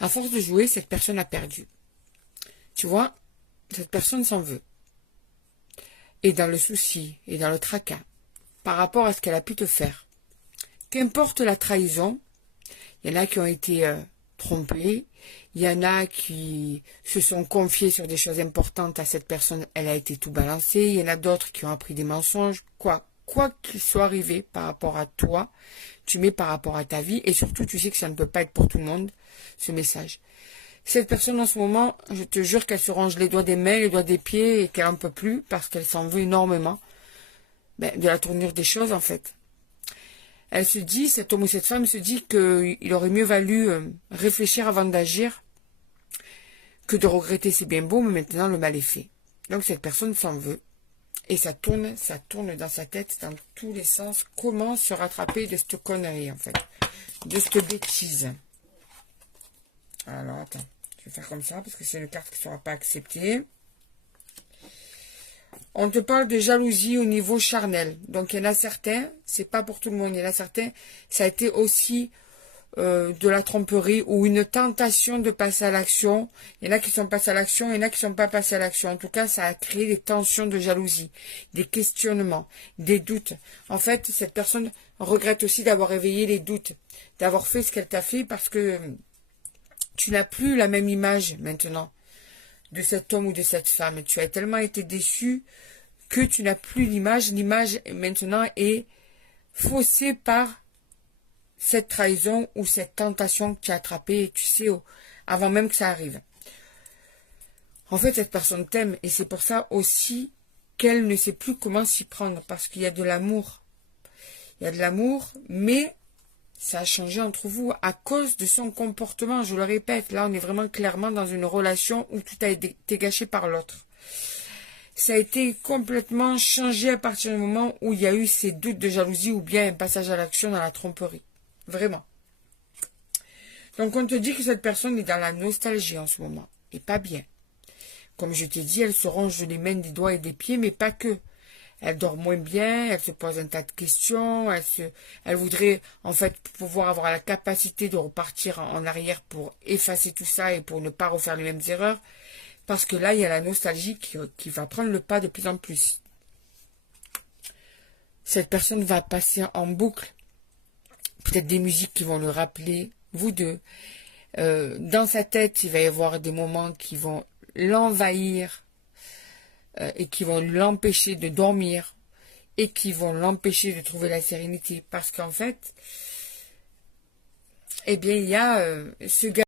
À force de jouer, cette personne a perdu. Tu vois, cette personne s'en veut. Et dans le souci, et dans le tracas, par rapport à ce qu'elle a pu te faire. Qu'importe la trahison, il y en a qui ont été trompés, il y en a qui se sont confiés sur des choses importantes à cette personne, elle a été tout balancée, il y en a d'autres qui ont appris des mensonges, quoi qu'il soit arrivé par rapport à toi, tu mets par rapport à ta vie, et surtout tu sais que ça ne peut pas être pour tout le monde, ce message. Cette personne en ce moment, je te jure qu'elle se range les doigts des mains, les doigts des pieds, et qu'elle n'en peut plus, parce qu'elle s'en veut énormément, de la tournure des choses en fait. Elle se dit, cet homme ou cette femme se dit qu'il aurait mieux valu réfléchir avant d'agir que de regretter. C'est bien beau, mais maintenant le mal est fait. Donc cette personne s'en veut. Et ça tourne dans sa tête dans tous les sens. Comment se rattraper de cette connerie, en fait. De cette bêtise. Alors, attends. Je vais faire comme ça, parce que c'est une carte qui ne sera pas acceptée. On te parle de jalousie au niveau charnel. Donc, il y en a certains, c'est pas pour tout le monde, il y en a certains, ça a été aussi de la tromperie ou une tentation de passer à l'action. Il y en a qui sont passés à l'action, il y en a qui ne sont pas passés à l'action. En tout cas, ça a créé des tensions de jalousie, des questionnements, des doutes. En fait, cette personne regrette aussi d'avoir éveillé les doutes, d'avoir fait ce qu'elle t'a fait parce que tu n'as plus la même image maintenant de cet homme ou de cette femme. Tu as tellement été déçu que tu n'as plus l'image. L'image maintenant est faussée par cette trahison ou cette tentation que tu as attrapée, tu sais, avant même que ça arrive. En fait, cette personne t'aime et c'est pour ça aussi qu'elle ne sait plus comment s'y prendre parce qu'il y a de l'amour. Il y a de l'amour, mais ça a changé entre vous à cause de son comportement. Je le répète, là, on est vraiment clairement dans une relation où tout a été gâché par l'autre. Ça a été complètement changé à partir du moment où il y a eu ces doutes de jalousie ou bien un passage à l'action dans la tromperie. Vraiment. Donc, on te dit que cette personne est dans la nostalgie en ce moment. Et pas bien. Comme je t'ai dit, elle se ronge les mains, des doigts et des pieds, mais pas que. Elle dort moins bien, elle se pose un tas de questions, elle voudrait en fait pouvoir avoir la capacité de repartir en arrière pour effacer tout ça et pour ne pas refaire les mêmes erreurs. Parce que là, il y a la nostalgie qui va prendre le pas de plus en plus. Cette personne va passer en boucle. Peut-être des musiques qui vont le rappeler, vous deux. Dans sa tête, il va y avoir des moments qui vont l'envahir et qui vont l'empêcher de dormir et qui vont l'empêcher de trouver la sérénité. Parce qu'en fait, eh bien, il y a ce gars